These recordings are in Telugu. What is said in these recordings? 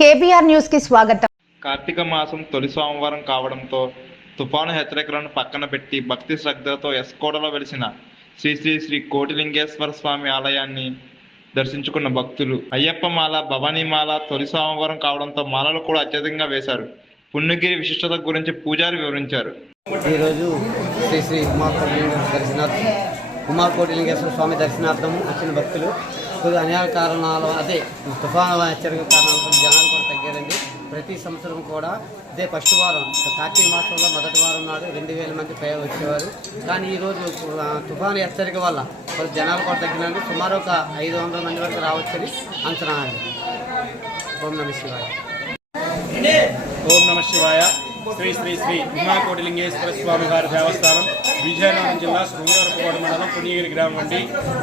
కేబీఆర్ న్యూస్కి స్వాగతం. కార్తీక మాసం తొలి సోమవారం కావడంతో తుఫాను హెచ్చరికలను పక్కన పెట్టి భక్తి శ్రద్ధలతో ఎస్కోటలో వెలిసిన శ్రీ శ్రీ శ్రీ కోటిలింగేశ్వర స్వామి ఆలయాన్ని దర్శించుకున్న భక్తులు అయ్యప్ప మాల భవానీమాల తొలి సోమవారం కావడంతో మాలలు కూడా అత్యధికంగా వేశారు. పుణ్యగిరి విశిష్టత గురించి పూజారి వివరించారు. ఈరోజు శ్రీ శ్రీ ఉమాకోటి దర్శనార్థం ఉమాకోటిలింగేశ్వర స్వామి దర్శనార్థం వచ్చిన భక్తులు కొద్ది అనేక కారణాలు అదే తుఫాను హెచ్చరిక కారణాలు జనాలు కూడా తగ్గారండి. ప్రతి సంవత్సరం కూడా ఇదే ఫస్ట్ వారం కార్తీక మాసంలో మొదటి వారం నాడు రెండు వేల మంది పై వచ్చేవారు. కానీ ఈరోజు తుఫాను హెచ్చరిక వల్ల కొంత జనాలు కూడా తగ్గినందుకు సుమారు ఒక ఐదు వందల మంది వరకు రావచ్చని అంచనా అండి ఓం నమ శివాయ. ఓం నమ శివాయ. శ్రీ శ్రీ శ్రీ ఉమాకోటిలింగేశ్వర స్వామి వారి దేవస్థానం విజయనగరం జిల్లా శృంగారపుకోట మండలం పుణ్యగిరి గ్రామం అండి.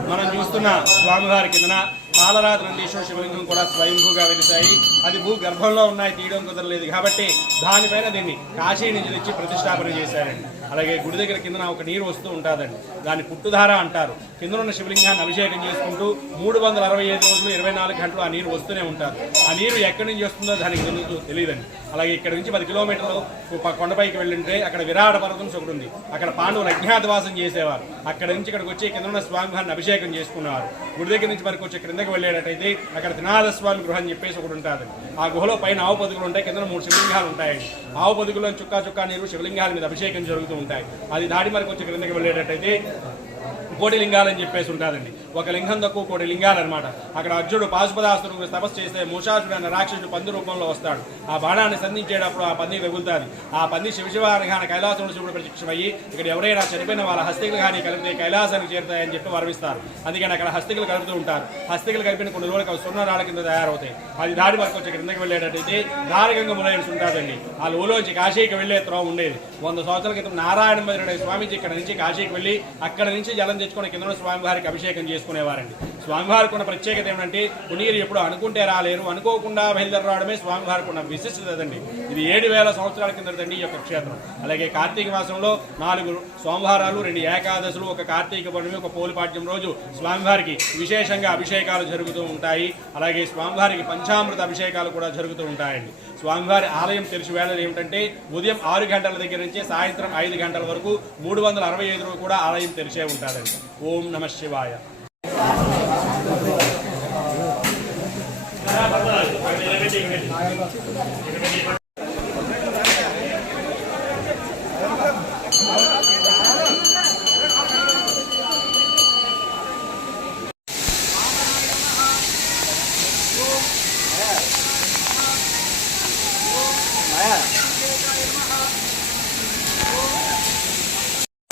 మనం చూస్తున్న స్వామివారి కిందన పాలరాతి నందీశ్వర శివలింగం కూడా స్వయంభూగా వెలిశాయి. అది భూ గర్భంలో ఉన్నాయి తీయడం కుదరలేదు. కాబట్టి దానిపైన దీన్ని కాశీ నిధులు తెచ్చి ప్రతిష్టాపన చేశారండి. అలాగే గుడి దగ్గర కిందన ఒక నీరు వస్తూ ఉంటుందండి. దాన్ని పుట్టుధార అంటారు. కింద ఉన్న శివలింగాన్ని అభిషేకం చేసుకుంటూ మూడు వందల అరవై ఐదు రోజులు ఇరవై నాలుగు గంటలు ఆ నీరు వస్తూనే ఉంటారు. ఆ నీరు ఎక్కడి నుంచి వస్తుందో దానికి తెలియదు తెలియదండి. అలాగే ఇక్కడ నుంచి పది కిలోమీటర్లు కొండపైకి వెళ్ళింటే అక్కడ విరాట పర్వతం ఒకటి ఉంది. అక్కడ పాండవులు అజ్ఞాతవాసం చేసేవారు. అక్కడ నుంచి ఇక్కడికి వచ్చి కింద ఉన్న స్వామివారిని అభిషేకం చేసుకునేవారు. గుడి దగ్గర నుంచి మనకు వచ్చి క్రిందకి వెళ్ళేటట్టయితే అక్కడ దినాథ గృహం అని చెప్పేసి ఒకటి ఉంటుంది. ఆ గుహలో పైన ఆవు పదుకులు ఉంటాయి కింద మూడు శివలింగాలు ఉంటాయండి ఆవు పదుగులో చుక్కా చుక్కా నీరు శివలింగాల మీద అభిషేకం జరుగుతూ ఉంటాయి. అది దాడి మనకు వచ్చి క్రిందకి వెళ్ళేటట్టయితే కోటి లింగాలని చెప్పేసి ఉంటారండి. ఒక లింగం తక్కువ కోటి లింగాలు అనమాట అక్కడ అర్జునుడు పాశుపదాస్తుడు తపస్సు చేస్తే మూషాసుడు అనే రాక్షసుడు పంది రూపంలో వస్తాడు. ఆ బాణాన్ని సంధించేటప్పుడు ఆ పంది వెగులుతుంది. ఆ పంది శివశివ అనగానే కైలాసముడు శివుడు ప్రత్యక్షమయ్యి ఇక్కడ ఎవరైనా చనిపోయిన వాళ్ళ హస్తికలు కానీ కలిపితే కైలాసానికి చేరుతాయని చెప్పి వరవిస్తారు అందుకని అక్కడ హస్తికలు కలుపుతూ ఉంటారు. హస్తికలు కలిపిన కొన్ని రోజులకు సున్న రాళ్ళ కింద తయారవుతాయి. అది దాడి వరకు వచ్చి క్రిందకి వెళ్ళేటట్టయితే దారిగంగ ములయన్స్ ఉంటుందండి. ఆ లోలోంచి కాశీకి వెళ్ళే త్రోవ ఉండేది. వంద సంవత్సరాల క్రితం నారాయణ మధురుడే స్వామీజీ ఇక్కడ నుంచి కాశీకి వెళ్ళి అక్కడ నుంచి జలం తెచ్చుకొని కింద స్వామివారికి అభిషేకం చేసుకునేవారండి. స్వామివారికి ఉన్న ప్రత్యేకత ఏమంటే పునీరు ఎప్పుడు అనుకుంటే రాలేరు అనుకోకుండా బయలుదేరి రావడమే స్వామివారికి ఉన్న విశిష్టతండి ఇది ఏడు వేల సంవత్సరాల కిందటండి ఈ యొక్క క్షేత్రం. అలాగే కార్తీక మాసంలో నాలుగు సోమవారాలు రెండు ఏకాదశులు ఒక కార్తీక పౌర్ణమి ఒక పోలిపాడ్యం రోజు స్వామివారికి విశేషంగా అభిషేకాలు జరుగుతూ ఉంటాయి. అలాగే స్వామివారికి పంచామృత అభిషేకాలు కూడా జరుగుతూ ఉంటాయండి. స్వామివారి ఆలయం తెరిచి వేళలు ఏమిటంటే ఉదయం ఆరు గంటల దగ్గర నుంచి సాయంత్రం ఐదు గంటల వరకు మూడు వందల అరవై ఐదు కూడా ఆలయం తెరిచే ఉంటారండి ఓం నమ శివాయ. Yeah.